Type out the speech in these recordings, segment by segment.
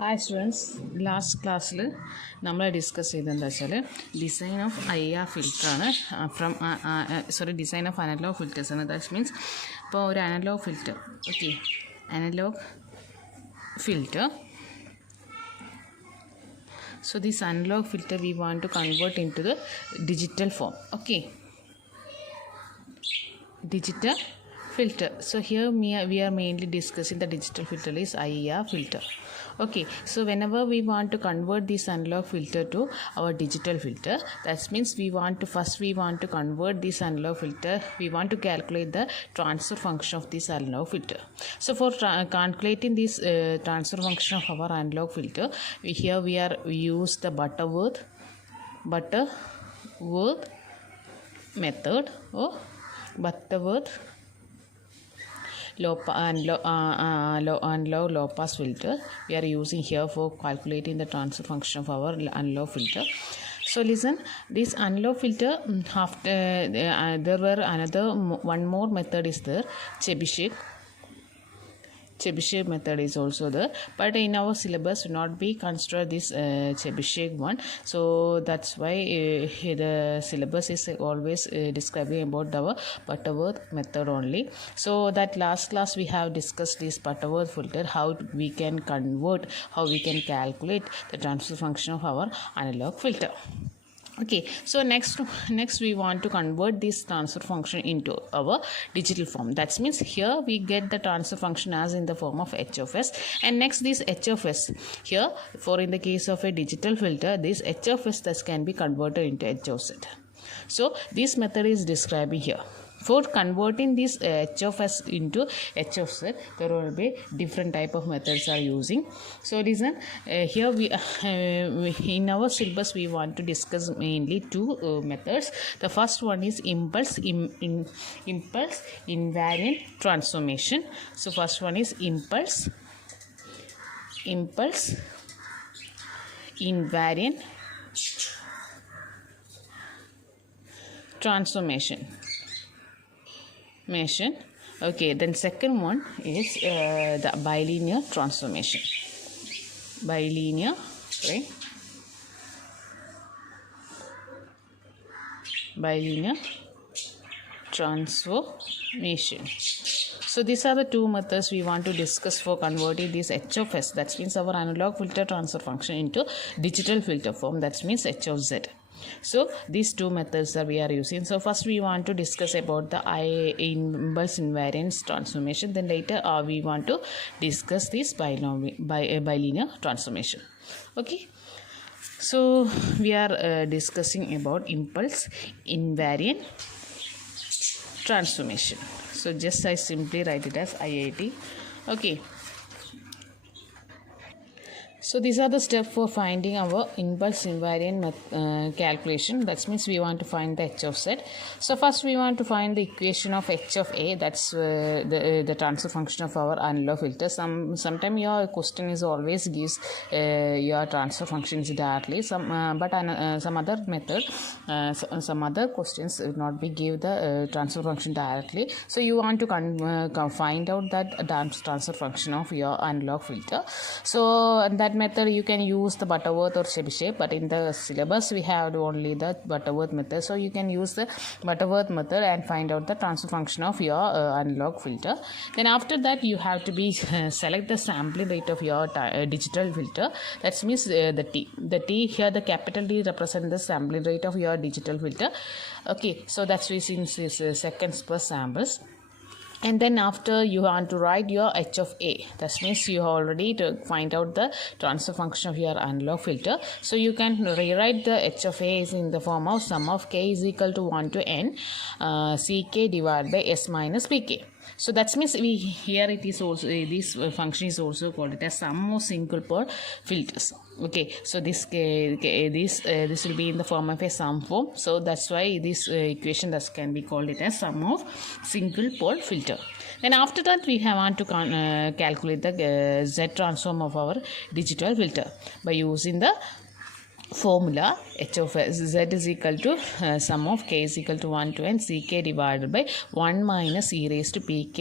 Hi students, last class നമ്മൾ discuss ചെയ്തെന്താ വെച്ചാൽ ഡിസൈൻ ഓഫ് IR ഫിൽറ്ററാണ് ഡിസൈൻ ഓഫ് അനലോഗ് ഫിൽറ്റേഴ്സ് ആണ്. ദാറ്റ് മീൻസ് ഇപ്പോൾ ഒരു analogue filter, okay, analogue filter. So this analog filter we want to convert into the digital form, okay, digital filter. So here we are mainly discussing the digital filter is IR filter. Okay, so whenever we want to convert this analog filter to our digital filter, that means we want to convert this analog filter, we want to calculate the transfer function of this analog filter. So for calculating this transfer function of our analog filter, we use the Butterworth method or Butterworth low pass filter we are using here for calculating the transfer function of our analog filter. So listen, this analog filter, after there were one more method is there, Chebyshev method is also there, but in our syllabus will not be consider this Chebyshev one. So that's why the syllabus is always describing about our Butterworth method only. So that last class we have discussed this Butterworth filter, how we can calculate the transfer function of our analog filter. Okay, so next we want to convert this transfer function into our digital form. That means here we get the transfer function as in the form of h of s, and next this h of s here, for in the case of a digital filter, this h of s thus can be converted into h of z. So this method is describing here. For converting this h of s into h of z, there will be different type of methods are using. So listen, here we in our syllabus we want to discuss mainly two methods. The first one is impulse invariant transformation. So first one is impulse invariant transformation. Okay, then second one is the bilinear transformation. Bilinear transformation. So these are the two methods we want to discuss for converting this h of s, that means our analog filter transfer function, into digital filter form, that means h of z. So these two methods that we are using. So first we want to discuss about the impulse invariant transformation, then later we want to discuss this bilinear transformation. Okay, so we are discussing about impulse invariant transformation. So just I simply write it as IIT. Okay, so these are the steps for finding our impulse invariant calculation. That means we want to find the h of z. So first we want to find the equation of h of a, that's the transfer function of our analog filter. Sometime your question is always gives your transfer functions directly, but some other method, some other questions will not be give the transfer function directly. So you want to find out that transfer function of your analog filter. So that method you can use the Butterworth or Chebyshev, but in the syllabus we have only the Butterworth method. So you can use the Butterworth method and find out the transfer function of your analog filter. Then after that you have to be select the sampling rate of your digital filter. That means the T here, the capital D represent the sampling rate of your digital filter. Okay, so that's we since is seconds per samples. And then after you want to write your h of a, that means you already to find out the transfer function of your analog filter. So you can rewrite the h of a is in the form of sum of k is equal to 1 to n ck divided by s minus pk. So that means here it is also, this function is also called it as sum of single pole filters. Okay, so this will be in the form of a sum form. So that's why this equation thus can be called it as sum of single pole filter. Then after that we want to calculate the z transform of our digital filter by using the formula h of z is equal to sum of k is equal to 1 to n ck divided by 1 minus e raised to pk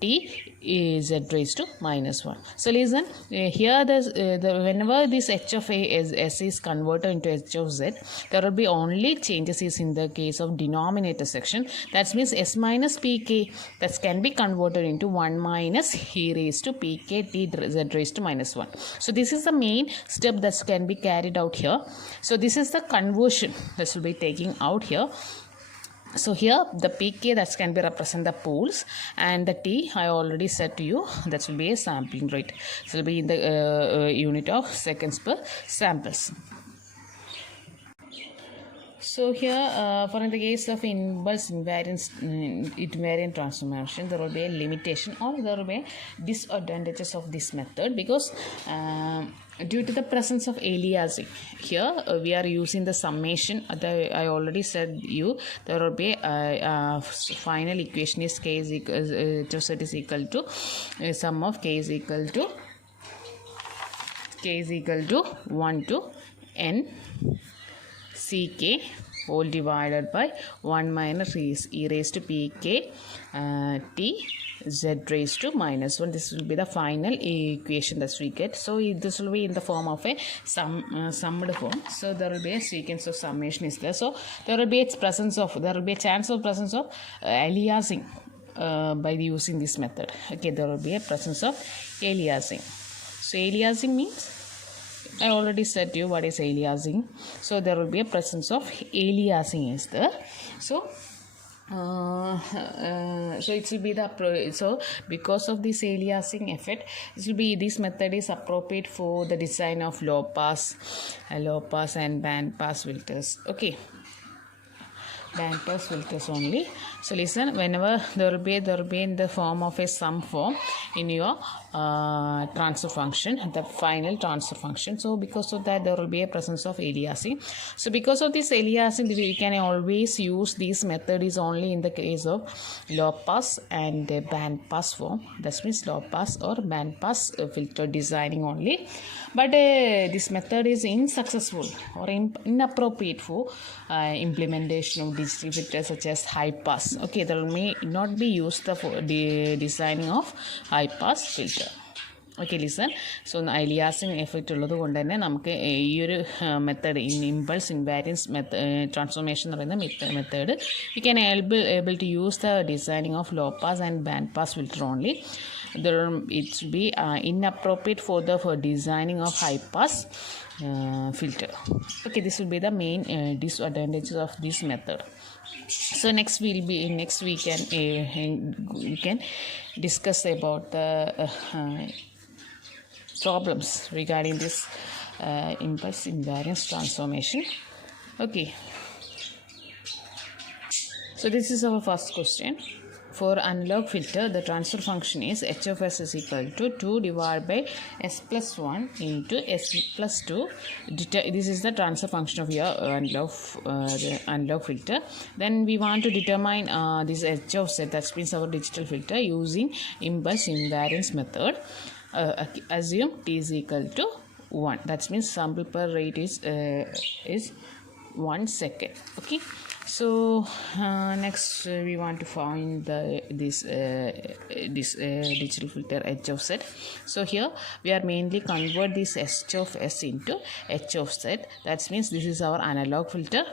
t is z raised to minus 1. So listen, here whenever this h of a is s is converted into h of z, there will be only changes is in the case of denominator section. That means s minus pk that can be converted into 1 minus e raised to pk t z raised to minus 1. So this is the main step that can be carried out here. So this is the conversion that will be taking out here. So here the pk that can be represent the poles, and the t I already said to you that will be a sampling rate. So it will be in the unit of seconds per samples. So here for in the case of impulse invariant transformation, there will be a limitation or there will be disadvantages of this method, because due to the presence of aliasing, here we are using the summation. I already said you there will be a final equation is k is equal is equal to sum of k is equal to 1 to n ck whole divided by 1 minus e raised to pk t z raised to minus 1. This will be the final equation that we get. So this will be in the form of a summed form. So there will be a sequence of summation is there. So there will be a chance of presence of aliasing by using this method. Okay, there will be a presence of aliasing. So aliasing means, I already said to you what is aliasing. So there will be a presence of aliasing is there. So it will be so because of this aliasing effect, this method is appropriate for the design of low pass and band pass filters. Okay, band pass filters only. So listen, whenever there will be in the form of a sum form in your transfer function, the final transfer function. So because of that, there will be a presence of aliasing. So because of this aliasing, we can always use this method is only in the case of low pass and band pass form. That means low pass or band pass filter designing only. But this method is unsuccessful or inappropriate for implementation of digital filters such as high pass. Okay, there may not be used for the designing of high pass filter. Okay, listen. So aliasing effect ഉള്ളത് കൊണ്ട് തന്നെ നമുക്ക് ഈ ഒരു method impulse ഇൻവാരിയൻസ് transformation എന്ന് പറയുന്ന method we can able to use the designing of low pass and band pass filter only. It will be inappropriate for designing of high pass filter. Okay, this will be the main disadvantages of this method. So next we can discuss about the problems regarding this impulse invariance transformation. Okay, so this is our first question. For analog filter, the transfer function is h of s is equal to 2 divided by s plus 1 into s plus 2. This is the transfer function of your analog filter. Then we want to determine this h of z, that means our digital filter, using impulse invariance method. Assume t is equal to 1. That means sample per rate is 1 second. Okay. So next we want to find this digital filter h of z. So here we are mainly convert this h of s into h of z. That means this is our analog filter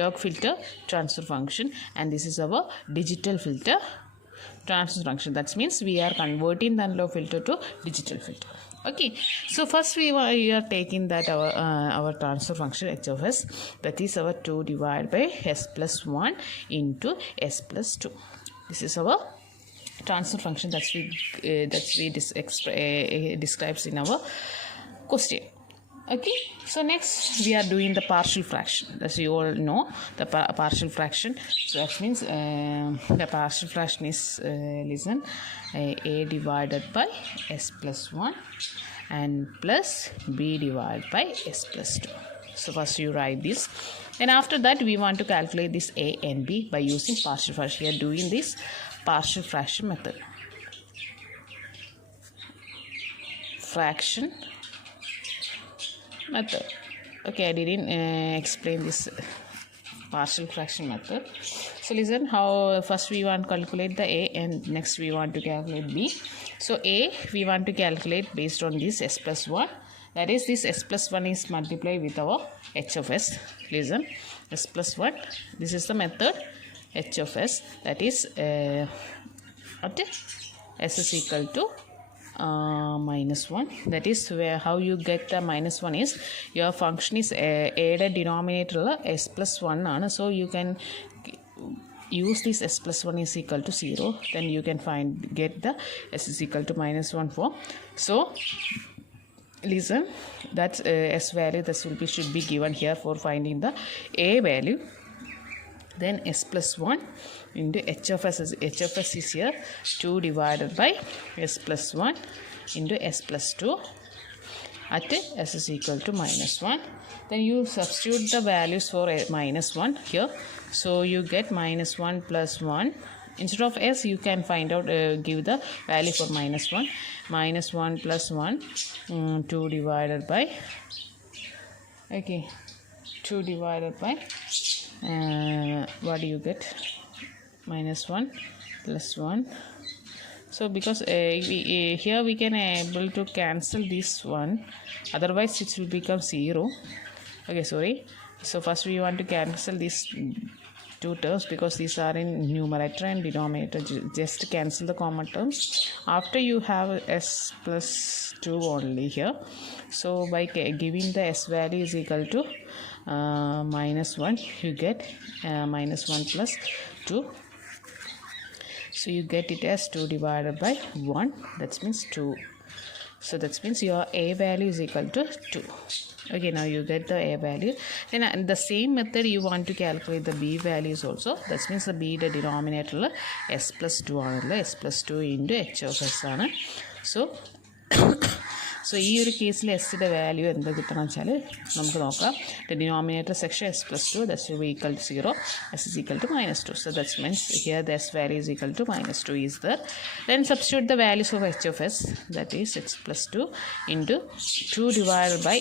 log filter transfer function, and this is our digital filter transfer function. That means we are converting the analog filter to digital filter. Okay, so first we are taking that our transfer function h of s, that is our 2 divided by s plus 1 into s plus 2. This is our transfer function that we describes in our question. Okay, so next we are doing the partial fraction. As you all know, the partial fraction. So that means the partial fraction is listen, a divided by s plus 1 and plus b divided by s plus 2. So first you write this, and after that we want to calculate this a and b by using partial fraction. We are doing this partial fraction method. Fraction method. Okay, I didn't explain this partial fraction method. So listen how first we want to calculate the A and next we want to calculate B. So A we want to calculate based on this S plus 1. That is, this S plus 1 is multiplied with our H of S. Listen, S plus 1. This is the method H of S. That is at S is equal to minus 1. That is where how you get the minus 1 is your function is added denominator S plus 1. So you can use this S plus 1 is equal to 0. Then you can get the S is equal to minus 1 form. So listen, that's S value that should be given here for finding the A value. Then S plus 1 into H of S is here 2 divided by S plus 1 into S plus 2 at S is equal to minus 1. Then you substitute the values for minus 1 here. So you get minus 1 plus 1. Instead of S, you can find out, give the value for minus 1. Minus 1 plus 1, 2 divided by, okay, 2 divided by, what do you get? Minus 1 plus 1. So because here we can able to cancel this one, otherwise it will become 0. Okay, sorry. So first we want to cancel these two terms because these are in numerator and denominator. Just cancel the common terms. After you have S plus 2 only here. So by giving the S value is equal to minus 1, you get minus 1 plus 2. So you get it as 2 divided by 1. That means 2. So that means your A value is equal to 2. Okay, now you get the A value. Then the same method you want to calculate the B values also. That means the B the denominator S plus 2 S plus 2 into H of S. So ഈ ഒരു കേസിൽ എസിൻ്റെ value എന്താ കിട്ടണം വെച്ചാൽ നമുക്ക് നോക്കാം. The denominator section S plus 2 that will be equal to 0. S is equal to minus 2. So that means here the S value is equal to minus 2 is there. Then substitute the values of H of S, that is H plus 2 into 2 divided by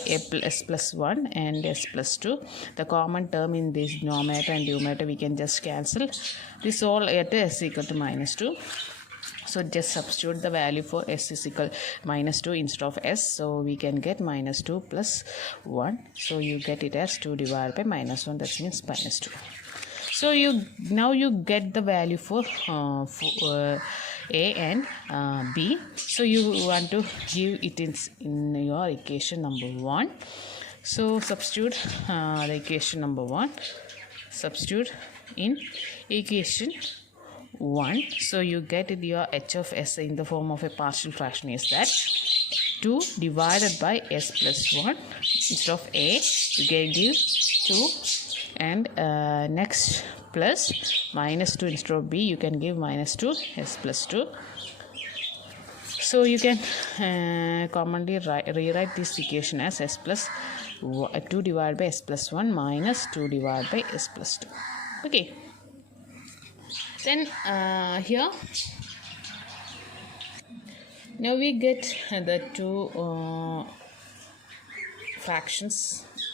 S plus 1 and S plus 2. The common term in this denominator and numerator we can just cancel. This all at S equal to minus 2. So just substitute the value for S is equal minus 2 instead of S. So we can get minus 2 plus 1. So you get it as 2 divided by minus 1. That means minus 2. So now you get the value for A and B. So you want to give it in your equation number 1. So substitute the equation number 1. Substitute in equation 1. So you get your H of S in the form of a partial fraction is that 2 divided by S plus 1. Instead of A you can give 2 and next plus minus 2 instead of B you can give minus 2 S plus 2. So you can commonly rewrite this equation as S plus 2 divided by S plus 1 minus 2 divided by S plus 2. Okay. Then here now we get the two fractions.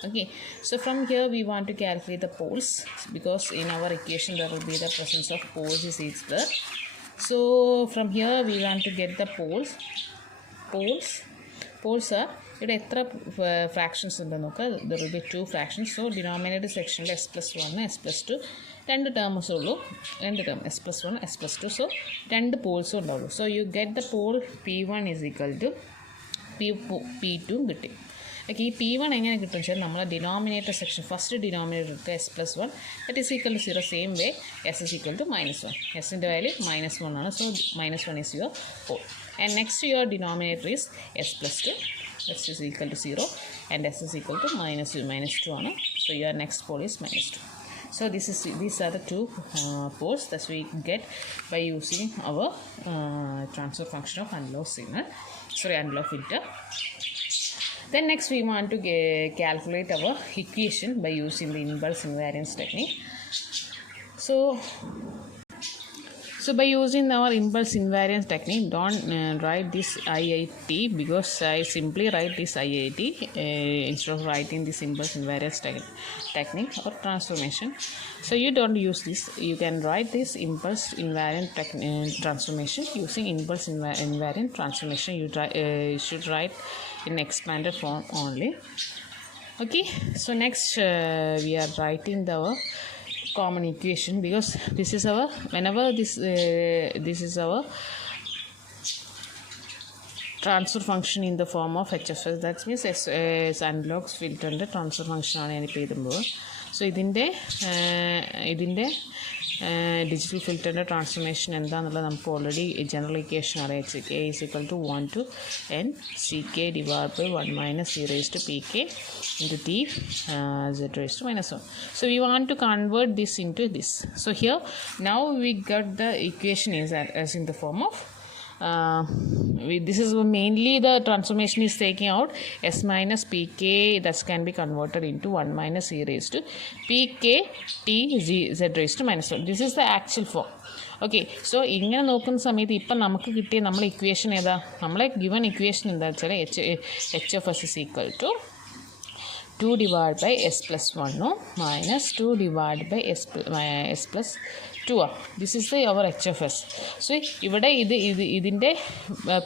Okay, so from here we want to calculate the poles because in our equation there will be the presence of poles is there. So from here we want to get the poles are ഇവിടെ എത്ര fractions ഉണ്ടെന്ന് നോക്കാം. There will be 2 fractions. So denominator സെക്ഷനിൽ S plus 1 S plus 2 രണ്ട് terms ഉള്ളൂ. രണ്ട് term S plus 1 S plus 2. So രണ്ട് പോൾസും ഉണ്ടാവുള്ളൂ. So you get the pole P1 is equal to P2 കിട്ടി. ഓക്കെ, ഈ P1 എങ്ങനെ കിട്ടും വെച്ചാൽ നമ്മൾ ഡിനോമിനേറ്റർ സെക്ഷൻ ഫസ്റ്റ് ഡിനോമിനേറ്റർ എടുത്ത് S plus 1 that is equal to 0. Same way S is equal to minus 1. എസിൻ്റെ വാല്യൂ -1 ആണ്. So -1 is your pole. And next your denominator is S plus 2. S is equal to 0 and S is equal to -2 ആണ്. So your next pole is -2. So these are the two poles that we get by using our transfer function of analog filter. Then next we want to calculate our equation by using the impulse invariance technique. So by using our impulse invariance technique, don't write this IIT, because I simply write this IIT instead of writing this impulse invariance technique or transformation. So you don't use this. You can write this impulse invariant transformation using impulse invariant transformation. You should write in expanded form only. Okay, so next we are writing the common equation, because this is our this is our transfer function in the form of HFS. That means analog filter transfer function ആണ് ഞാൻ ഇപ്പോൾ എഴുതുമ്പോൾ. So ഇതിൻ്റെ digital ഫിൽറ്ററിൻ്റെ transformation എന്താണെന്നുള്ളത് നമുക്ക് already general equation അറിയാം. K is equal to 1 to n Ck divided by 1 minus e raised to Pk into T z raised to minus 1. So we want to convert this into this. So here now we got the equation is as in the form of this is mainly the transformation is taking out s minus pk, that can be converted into 1 minus e raised to pk t z raised to minus 1. This is the actual form. Okay, so ഇങ്ങനെ നോക്കുന്ന സമയത്ത് ഇപ്പം നമുക്ക് കിട്ടിയ നമ്മളെ equation ഏതാ? നമ്മളെ given equation എന്താ വെച്ചാൽ H of S is equal to 2 divided by s plus 1 minus 2 divided by s plus 2 ആണ്. This is our H F S. So ഇവിടെ ഇതിൻ്റെ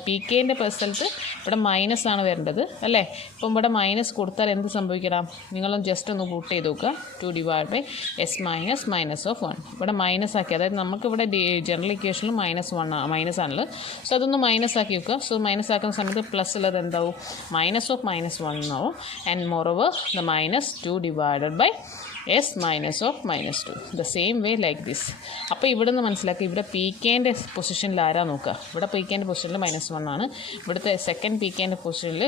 പി കെൻ്റെ സ്ഥലത്ത് ഇവിടെ മൈനസ് ആണ് വരേണ്ടത് അല്ലേ? ഇപ്പം ഇവിടെ മൈനസ് കൊടുത്താൽ എന്ത് സംഭവിക്കണം? നിങ്ങളൊന്ന് ജസ്റ്റ് ഒന്ന് കൂട്ട് ചെയ്ത് നോക്കുക. 2 divided by s minus minus of 1. ഇവിടെ മൈനസ് ആക്കി, അതായത് നമുക്കിവിടെ ജനറൽ ഇക്വേഷനിൽ മൈനസ് ആണുള്ളത്. സോ അതൊന്ന് മൈനസ് ആക്കി വെക്കുക. സോ മൈനസ് ആക്കുന്ന സമയത്ത് പ്ലസ് ഉള്ളത് എന്താവും? മൈനസ് ഓഫ് മൈനസ് 1 എന്നാവും. And moreover the minus 2 divided by s minus of minus 2. The same way like this. അപ്പോൾ ഇവിടെ നിന്ന് മനസ്സിലാക്കി, ഇവിടെ പി കെൻ്റെ പൊസിഷനിൽ ആരാ നോക്കുക? ഇവിടെ പി കെൻ്റെ പൊസിഷനിൽ -1 ആണ്. ഇവിടുത്തെ സെക്കൻഡ് പി കെൻ്റെ പൊസിഷനിൽ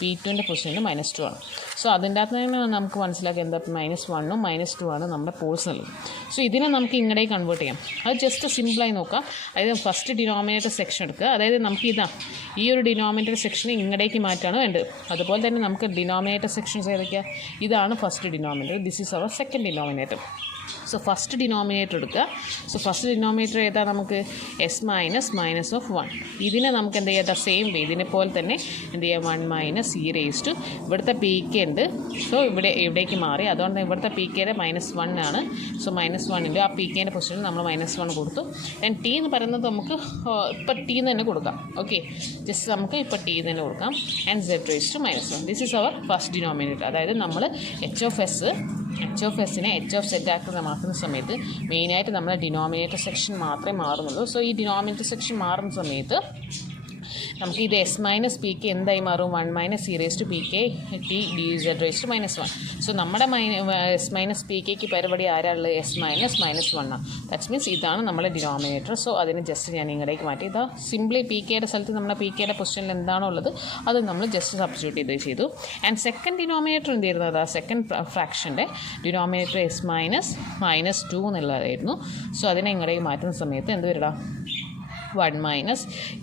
P2ൻ്റെ പൊസിഷനിൽ -2 ആണ്. സോ അതിൻ്റെ അകത്ത് നിന്ന് നമുക്ക് മനസ്സിലാക്കി എന്താ -1ഉം -2 ആണ് നമ്മുടെ പോൾസ് ഉള്ളത്. സോ ഇതിനെ നമുക്ക് ഇങ്ങോട്ടേക്ക് കൺവേർട്ട് ചെയ്യാം. അത് ജസ്റ്റ് സിമ്പിളായി നോക്കാം. അതായത് ഫസ്റ്റ് ഡിനോമിനേറ്റർ സെക്ഷൻ എടുക്കുക. അതായത് നമുക്ക് ഈ ഒരു ഡിനോമിനേറ്റർ സെക്ഷനെ ഇങ്ങോട്ടേക്ക് മാറ്റാണ് വേണ്ടത്. അതുപോലെ തന്നെ നമുക്ക് ഡിനോമിനേറ്റർ സെക്ഷൻസ് ഏതൊക്കെയാണ്? ഇതാണ് first denominator. This is our second denominator. So first denominator എടുക്കുക. സോ ഫസ്റ്റ് ഡിനോമിനേറ്റർ ഏതാ? നമുക്ക് എസ് മൈനസ് മൈനസ് ഓഫ് 1. ഇതിനെ നമുക്ക് എന്ത് ചെയ്യാം? സെയിം വേ ഇതിനെ പോലെ തന്നെ എന്ത് ചെയ്യാം? 1 മൈനസ് ഇ റേസ് ടു ഇവിടുത്തെ പി കെ ഉണ്ട്. സോ ഇവിടേക്ക് മാറി. അതുകൊണ്ട് ഇവിടുത്തെ പി കെയുടെ -1 ആണ്. സോ -1 ആ പി കെൻ്റെ പൊസിഷനിൽ നമ്മൾ -1 കൊടുത്തു. ദെൻ ടി എന്ന് പറയുന്നത് നമുക്ക് ഇപ്പോൾ ടി എന്ന് തന്നെ കൊടുക്കാം. ഓക്കെ, ജസ്റ്റ് നമുക്ക് ഇപ്പോൾ ടി എന്ന് തന്നെ കൊടുക്കാം. And Z raise to -1. This is our first denominator. അതായത് നമ്മൾ എച്ച് ഓഫ് എസിനെ എച്ച് ഓഫ് സെറ്റ് ആക്കി മാറ്റുന്ന സമയത്ത് മെയിനായിട്ട് നമ്മുടെ ഡിനോമിനേറ്റർ സെക്ഷൻ മാത്രമേ മാറുന്നുള്ളൂ. സോ ഈ ഡിനോമിനേറ്റർ സെക്ഷൻ മാറുന്ന സമയത്ത് നമുക്ക് ഇത് എസ് മൈനസ് പി കെ എന്തായി മാറും? 1 minus e raise to P K T D Z raise to -1. So നമ്മുടെ എസ് മൈനസ് പി കെക്ക് പരിപാടി ആരാളുള്ളത്? എസ് മൈനസ് -1 ആണ്. ദാറ്റ് മീൻസ് ഇതാണ് നമ്മുടെ ഡിനോമിനേറ്റർ. സോ അതിന് ജസ്റ്റ് ഞാൻ ഇങ്ങോട്ടേക്ക് മാറ്റി. ഇതാ സിംപ്ലി പി കെയുടെ സ്ഥലത്ത് നമ്മുടെ പി കെയുടെ പൊസിഷനിൽ എന്താണോ ഉള്ളത് അത് നമ്മൾ ജസ്റ്റ് സബ്സ്റ്റിറ്റ്യൂട്ട് ചെയ്തു. ആൻഡ് സെക്കൻഡ് ഡിനോമിനേറ്റർ എന്ത് ചെയ്യുന്നത്? ആ സെക്കൻഡ് ഫ്രാക്ഷൻ്റെ ഡിനോമിനേറ്റർ എസ് മൈനസ് -2 എന്നുള്ളതായിരുന്നു. സോ അതിനെ ഇങ്ങോട്ടേക്ക് മാറ്റുന്ന സമയത്ത് എന്ത് വരിക? 1 minus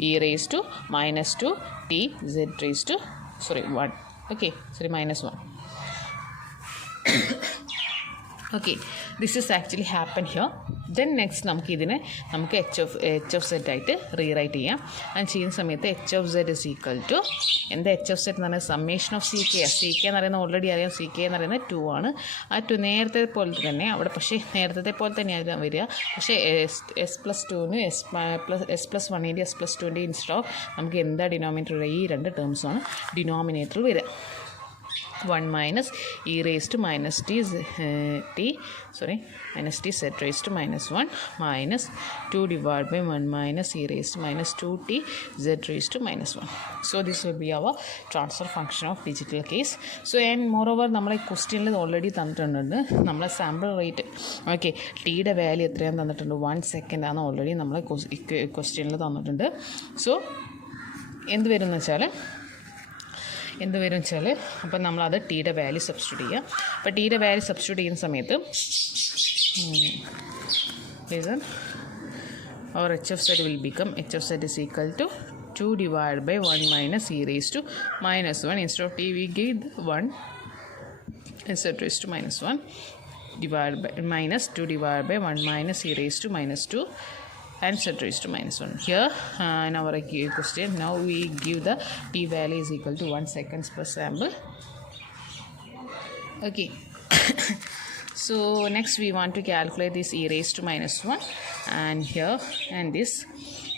e raised to -2 t z raised to -1. Okay, this is actually happened here. Then next നമുക്ക് എച്ച് ഓഫ് സെറ്റ് ആയിട്ട് റീറൈറ്റ് ചെയ്യാം. അത് ചെയ്യുന്ന സമയത്ത് H of Z is equal to എന്താ? എച്ച് ഓഫ് സെറ്റ് എന്ന് പറയുന്നത് സമ്മേഷൻ ഓഫ് സി കെ എന്ന് പറയുന്നത് ഓൾറെഡി അറിയാം. സി കെ എന്ന് പറയുന്നത് 2 ആണ്. ആ 2 നേരത്തെ പോലെ തന്നെ അവിടെ, പക്ഷേ നേരത്തെ പോലെ തന്നെയാണ് വരിക. പക്ഷേ എസ് പ്ലസ് 2ന് എസ് പ്ലസ് 1ൻ്റെ എസ് പ്ലസ് 2ൻ്റെ ഇൻസ്റ്റഡ് ഓഫ് നമുക്ക് എന്താ ഡിനോമിനേറ്റർ വരിക? ഈ രണ്ട് ടേംസാണ് ഡിനോമിനേറ്റർ വരിക. 1 minus e raised to minus t z raised to -1 minus 2 divided by 1 minus e raised to -2t z raised to -1. So this will be our transfer function of digital case. So and moreover നമ്മളെ ക്വസ്റ്റ്യനിൽ already തന്നിട്ടുണ്ട് നമ്മളെ sample rate. Okay, ടിയുടെ value എത്രയാണെന്ന് തന്നിട്ടുണ്ട്? 1 second ആണ് already നമ്മളെ ക്വസ്റ്റ്യനിൽ തന്നിട്ടുണ്ട്. സോ എന്ത് വരും എന്ന് വെച്ചാൽ അപ്പം നമ്മളത് ടിയുടെ വാല്യൂ സബ്സ്റ്റിറ്റ്യൂട്ട് ചെയ്യുക. അപ്പോൾ ടിയുടെ വാല്യൂ സബ്സ്റ്റിറ്റ്യൂട്ട് ചെയ്യുന്ന സമയത്ത് our h of z will become h of z is equal to 2 divided by 1 minus e raised to -1. Instead of t we give 1 z raised to -1 divided by -2 divided by 1 minus e raised to -2 and z raised to minus 1. Here in our question, now we give the t value is equal to 1 seconds per sample. Okay. So next we want to calculate this e raised to minus 1 and here and this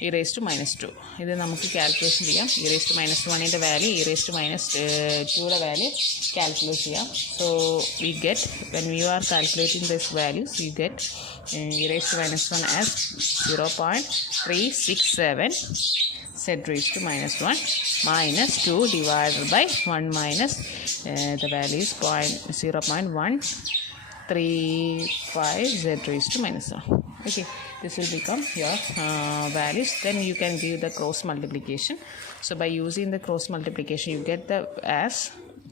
e raised to minus 2. ഇത് നമുക്ക് calculation ചെയ്യാം. e raised to minus 1 value e raised to minus 2 value calculate ചെയ്യാം. So we get, when we are calculating this values, you get e raised to minus 1 as 0.367 z raised to minus 1 minus 2 divided by 1 minus the value is 0.135 z raised to minus 1. Okay, this will become your values. Then you can give the cross multiplication. So by using the cross multiplication, you get the as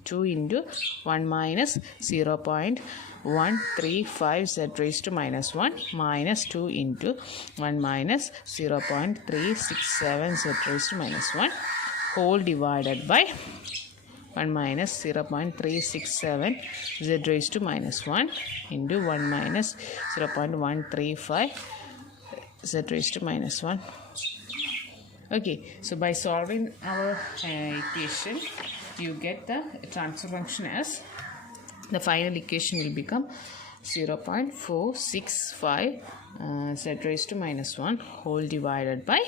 2 into 1 minus 0.135 z raised to minus 1 minus 2 into 1 minus 0.367 z raised to minus 1 whole divided by 1 minus 0.367 z raised to minus 1 into 1 minus 0.135 z raised to minus 1. Okay, so by solving our equation, you get the transfer function as the final equation will become 0.465 z raised to minus 1 whole divided by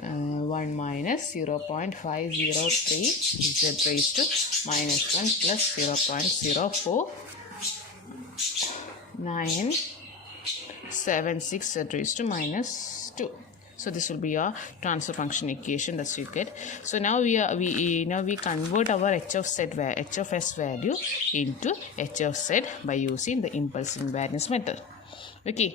1 minus 0.503 z raised to minus 1 plus 0.04976 z raised to minus 2. So this will be your transfer function equation that you get. So now we convert our h of s value into h of z by using the impulse invariance method. Okay.